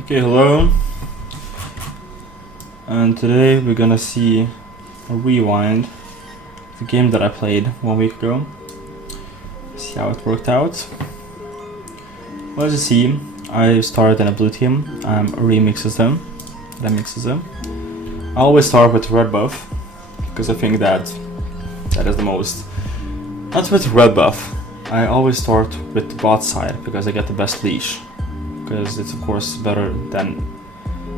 Okay, hello, and today we're gonna see a rewind of a game that I played 1 week ago. See how it worked out. Well, as you see, I started in a blue team. Remixes them. I always start with red buff because I think that is the most. Not with red buff. I always start with the bot side because I get the best leash. Because it's of course better than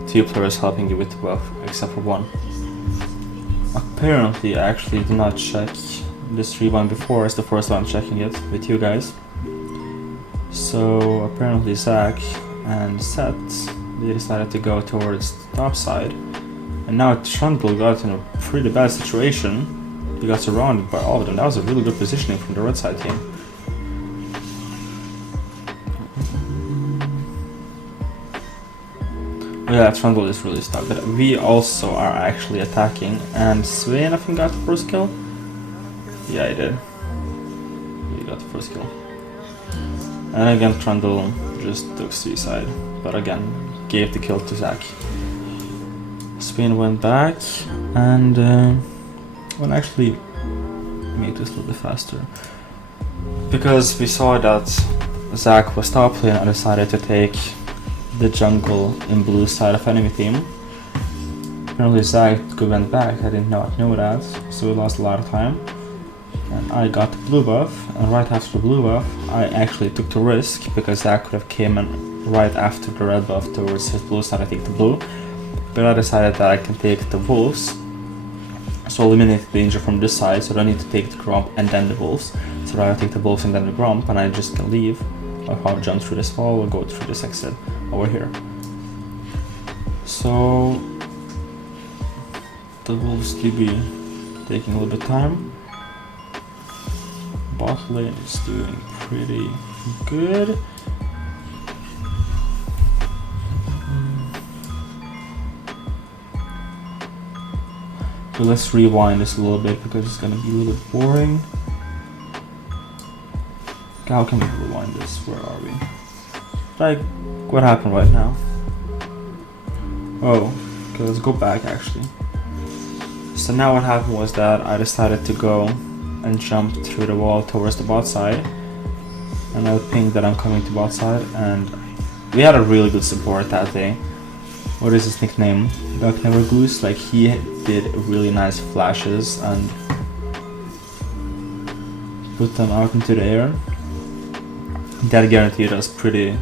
2 players helping you with the buff, except for 1. Apparently I actually did not check this rewind before, it's the first time I'm checking it with you guys. So apparently Zach and Seth, they decided to go towards the top side. And now Trundle got in a pretty bad situation. He got surrounded by all of them. That was a really good positioning from the red side team. Yeah, Trundle is really stuck, but we also are actually attacking, and Swain I think got the first kill? Yeah, he did. He got the first kill. And again, Trundle just took suicide, but again, gave the kill to Zach. Swain went back, and well, actually make this a little bit faster. Because we saw that Zach was top lane, I decided to take the jungle in blue side of enemy team. Apparently Zach went back, I did not know that, so we lost a lot of time. And I got the blue buff, and right after the blue buff, I actually took the risk because Zach could have came in right after the red buff towards his blue side. I take the blue, but I decided that I can take the wolves, so eliminate the danger from this side, so I don't need to take the grump and then the wolves. So I take the wolves and then the grump, and I just can leave. I'll jump through this wall or go through this exit over here. So the wolves DB taking a little bit of time. Bot lane is doing pretty good. So let's rewind this a little bit because it's gonna be a little bit boring. How can we rewind this? Where are we? Like, what happened right now? Oh, okay, let's go back actually. So now what happened was that I decided to go and jump through the wall towards the bot side. And I pinged that I'm coming to bot side, and we had a really good support that day. What is his nickname? Duck Never Goose. Like, he did really nice flashes and put them out into the air. That guaranteed us pretty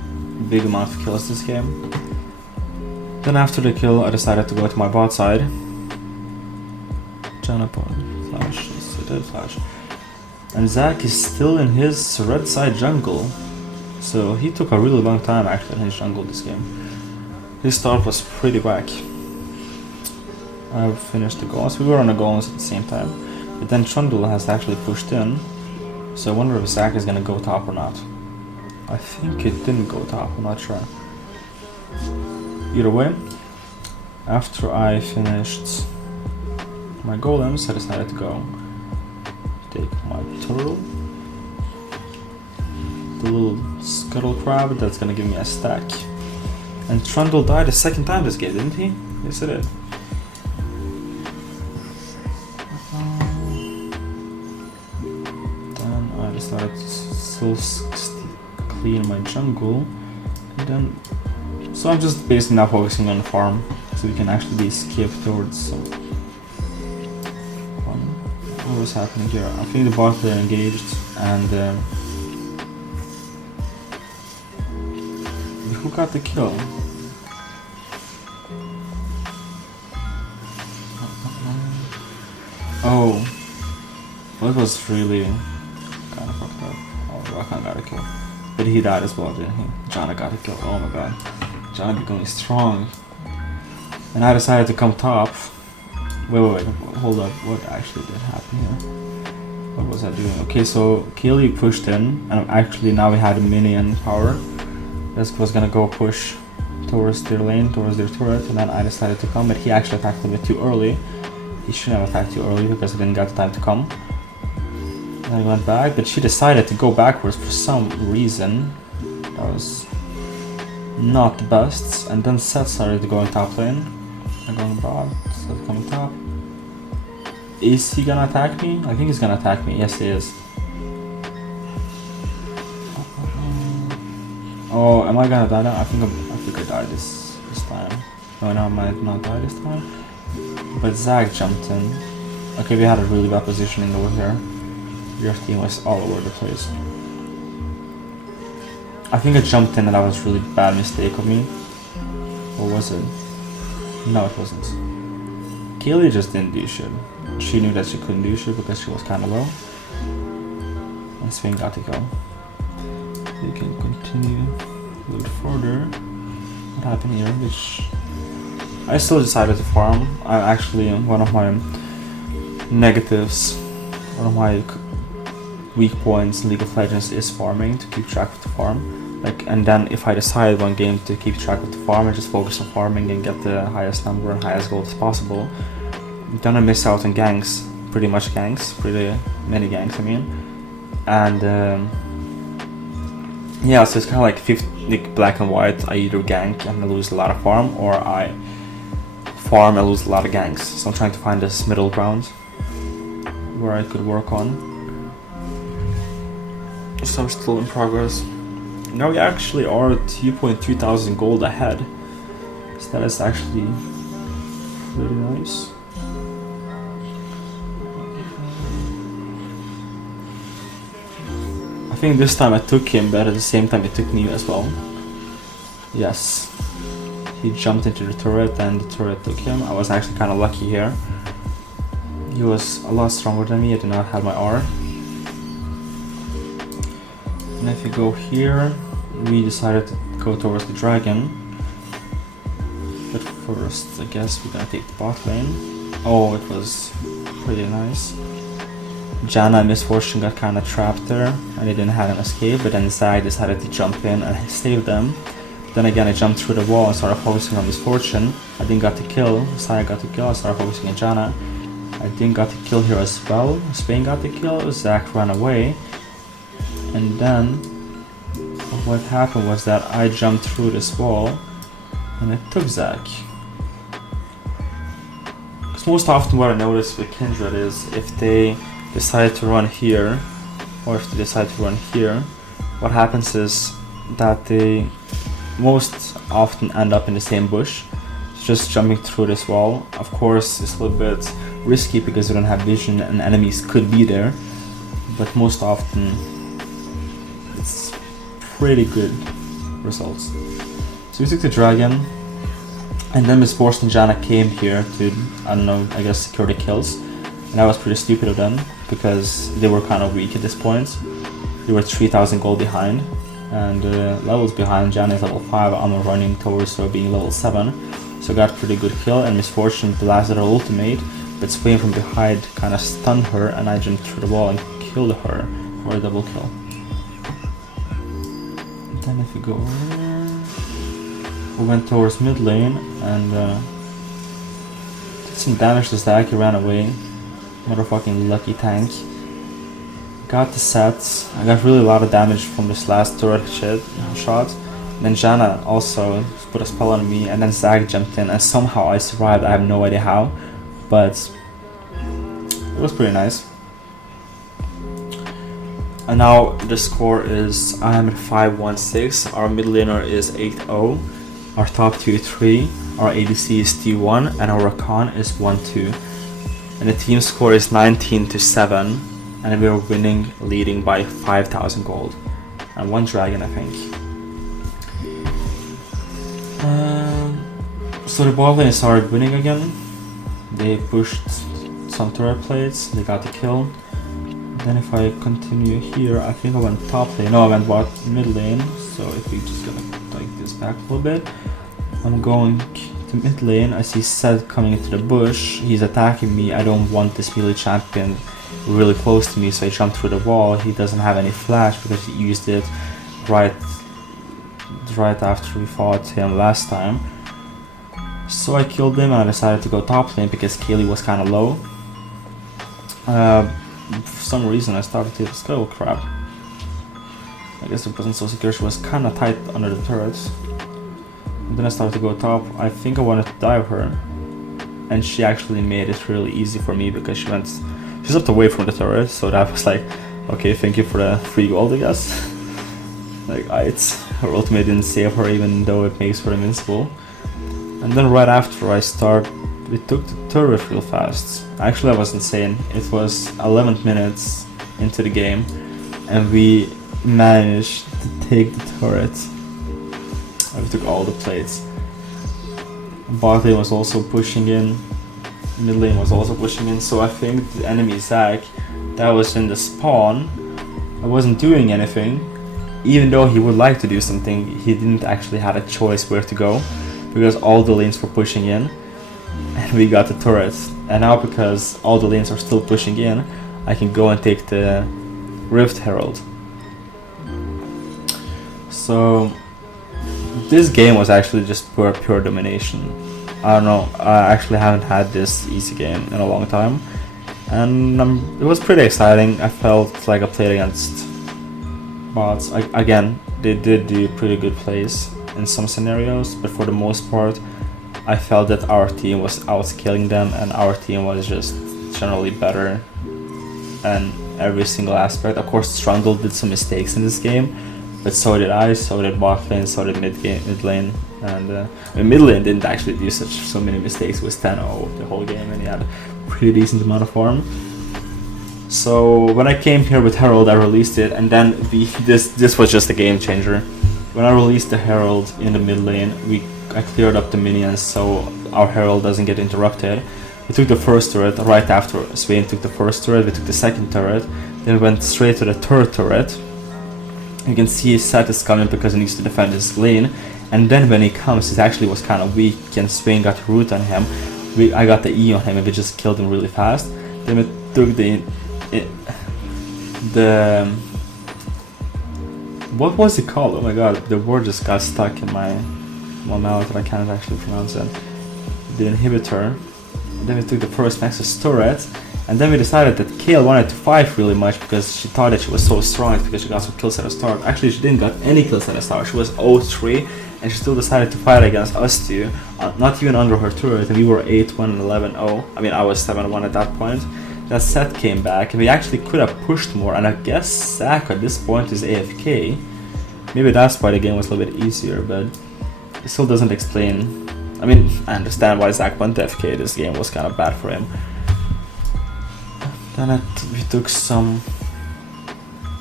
big amount of kills this game. Then after the kill, I decided to go to my bot side. Janapon flash, yes, it did flash. And Zach is still in his red side jungle. So he took a really long time actually in his jungle this game. His start was pretty whack. I finished the goals. We were on the goals at the same time. But then Trundle has actually pushed in. So I wonder if Zach is gonna go top or not. I think it didn't go top, I'm not sure. Either way, after I finished my golems, I decided to go take my turtle. The little scuttle crab that's gonna give me a stack. And Trundle died a second time this game, didn't he? Yes, it did. Then I decided to still clean my jungle, and then so I'm just basically now focusing on the farm, so we can actually skip towards some fun. What was happening here? I think the bot are engaged, and who got the kill? Oh, well, it was really kind of fucked up. Oh, Rakan got a kill. But he died as well, didn't he? Janna got a kill. Oh my god. Janna becoming strong. And I decided to come top. Wait. Hold up. What actually did happen here? What was I doing? Okay, so Kaylee pushed in. And actually now we had a minion power. This was gonna go push towards their lane, towards their turret. And then I decided to come. But he actually attacked a bit too early. He shouldn't have attacked too early because he didn't get the time to come. And I went back, but she decided to go backwards for some reason. That was not the best. And then Seth started going top lane. I'm going bot, Seth coming top. Is he gonna attack me? I think he's gonna attack me. Yes, he is. Oh, am I gonna die now? I think I died this time. No, I might not die this time. But Zach jumped in. Okay, we had a really bad positioning over here. Your team was all over the place. I think I jumped in and that was a really bad mistake of me. Or was it? No, it wasn't. Kaylee just didn't do shit. She knew that she couldn't do shit because she was kinda low. And Swain got to go. We can continue a little further. What happened here? Which I still decided to farm. I'm actually one of my negatives, one of my weak points in League of Legends is farming, to keep track of the farm. Like, and then if I decide one game to keep track of the farm, I just focus on farming and get the highest number and highest gold as possible. Then I miss out on ganks, pretty much ganks, pretty many ganks I mean. And yeah, so it's kind of like black and white. I either gank and I lose a lot of farm, or I farm and lose a lot of ganks. So I'm trying to find this middle ground where I could work on. So I'm still in progress. Now we actually are 2.2 thousand gold ahead. So that is actually pretty nice. I think this time I took him, but at the same time it took me as well. Yes. He jumped into the turret and the turret took him. I was actually kind of lucky here. He was a lot stronger than me. I did not have my R. And if you go here, we decided to go towards the dragon. But first, I guess we're gonna take the bot lane. Oh, it was pretty nice. Janna and Misfortune got kinda trapped there, and they didn't have an escape, but then Zag decided to jump in and save them. Then again, I jumped through the wall and started focusing on Misfortune. I didn't got the kill, Zag got the kill, I started focusing on Janna. I didn't got the kill here as well. Spain got the kill, Zach ran away. And then what happened was that I jumped through this wall and it took Zach. Because most often what I notice with Kindred is if they decide to run here, or if they decide to run here, what happens is that they most often end up in the same bush. Just jumping through this wall. Of course, it's a little bit risky because you don't have vision and enemies could be there, but most often it's pretty good results. So we took the dragon, and then Misfortune and Janna came here to, I don't know, I guess secure the kills. And that was pretty stupid of them because they were kind of weak at this point. They were 3,000 gold behind, and levels behind. Janna is level 5, I'm running towards her being level 7. So I got a pretty good kill, and Misfortune blasted her ultimate, but Swain from behind kind of stunned her, and I jumped through the wall and killed her for a double kill. And then if we go over there, we went towards mid lane and did some damage to Zach. He ran away. Motherfucking lucky tank. Got the sets. I got really a lot of damage from this last turret shot. And then Janna also put a spell on me, and then Zag jumped in, and somehow I survived. I have no idea how, but it was pretty nice. And now the score is I am at 5-1-6. Our mid laner is 8-0. Our top 2-3. Our ADC is T1, and our Rakan is 1-2. And the team score is 19-7, and we are winning, leading by 5,000 gold and 1 dragon, I think. So the bot lane started winning again. They pushed some turret plates, they got the kill. Then if I continue here, I think I went top lane. No, I went mid lane. So if we just gonna take this back a little bit, I'm going to mid lane. I see Seth coming into the bush. He's attacking me. I don't want this melee champion really close to me, so I jump through the wall. He doesn't have any flash because he used it right after we fought him last time. So I killed him and I decided to go top lane because Kaylee was kind of low. For some reason I started to scuttle crap. I guess it wasn't so secure. She was kind of tight under the turrets. Then I started to go top. I think I wanted to dive her, and she actually made it really easy for me because she stepped away from the turret, so that was like, okay, thank you for the free gold, I guess. Like, her ultimate didn't save her even though it makes her invincible. And then right after we took the turret real fast. Actually, I was insane. It was 11 minutes into the game, and we managed to take the turret. We took all the plates. Bot lane was also pushing in. Mid lane was also pushing in. So I think the enemy Zac that was in the spawn, I wasn't doing anything. Even though he would like to do something, he didn't actually have a choice where to go, because all the lanes were pushing in, and we got the turrets. And now because all the lanes are still pushing in, I can go and take the Rift Herald. So this game was actually just pure domination. I don't know, I actually haven't had this easy game in a long time, and it was pretty exciting. I felt like I played against bots. Again, they did do pretty good plays in some scenarios, but for the most part I felt that our team was outscaling them, and our team was just generally better in every single aspect. Of course, Strundle did some mistakes in this game, but so did I, so did bot lane, so did mid lane, and mid lane didn't actually do so many mistakes. It was 10-0 the whole game, and he had a pretty decent amount of farm. So when I came here with Herald, I released it, and then this was just a game changer. When I released the Herald in the mid lane, I cleared up the minions so our Herald doesn't get interrupted. We took the first turret right after Swain took the first turret. We took the second turret, then went straight to the third turret. You can see Seth is coming because he needs to defend his lane, and then when he comes, he actually was kind of weak, and Swain got root on him. I got the E on him, and we just killed him really fast. Then we took what was it called? Oh my god, the word just got stuck in my mouth and I can't actually pronounce it. The inhibitor. Then we took the first Nexus turret, and then we decided that Kayle wanted to fight really much because she thought that she was so strong because she got some kills at the start. Actually, she didn't got any kills at the start. She was 0-3, and she still decided to fight against us two, not even under her turret, and we were 8-1 and 11-0. I mean, I was 7-1 at that point. That Seth came back, and we actually could have pushed more, and I guess Zac at this point is AFK. Maybe that's why the game was a little bit easier, but it still doesn't explain. I mean, I understand why Zac went AFK. This game was kind of bad for him. Then we took some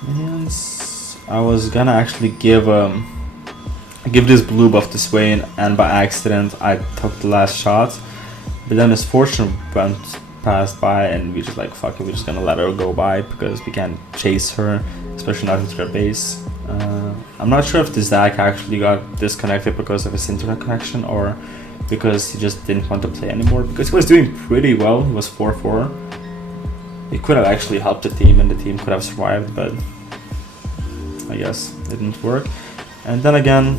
minions. I was gonna actually give this blue buff to Swain, and by accident I took the last shot. But then Misfortune passed by, and we just like, fuck it, we're just gonna let her go by because we can't chase her, especially not into their base. I'm not sure if the Zac actually got disconnected because of his internet connection or because he just didn't want to play anymore, because he was doing pretty well. He was 4-4. He could have actually helped the team and the team could have survived, but I guess it didn't work. And then again,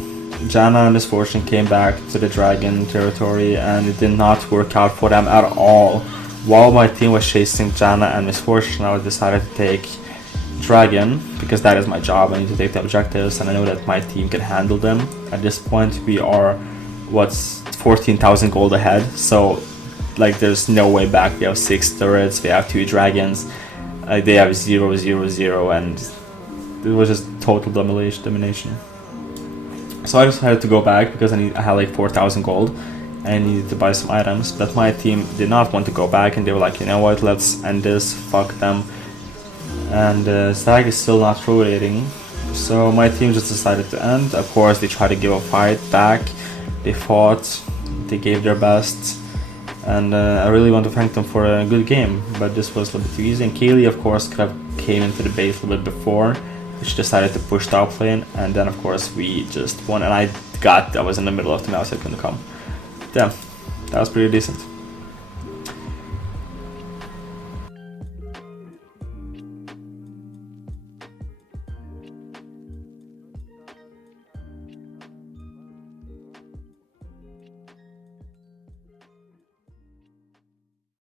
Janna and Misfortune came back to the dragon territory, and it did not work out for them at all. While my team was chasing Janna and Misfortune, I decided to take dragon because that is my job. I need to take the objectives, and I know that my team can handle them. At this point, we are 14,000 gold ahead, so like there's no way back. We have 6 turrets, we have 2 dragons, they have 0, 0, 0, and it was just total domination. So I decided to go back because I had like 4,000 gold and I needed to buy some items, but my team did not want to go back, and they were like, you know what, let's end this, fuck them. And Zac is still not rotating, so my team just decided to end. Of course, they tried to give a fight back, they fought, they gave their best, and I really want to thank them for a good game, but this was a little bit too easy. And Kayle, of course, could have came into the base a little bit before, which decided to push top lane, and then of course we just won, and I was in the middle of the mouse, I couldn't come. Damn, that was pretty decent.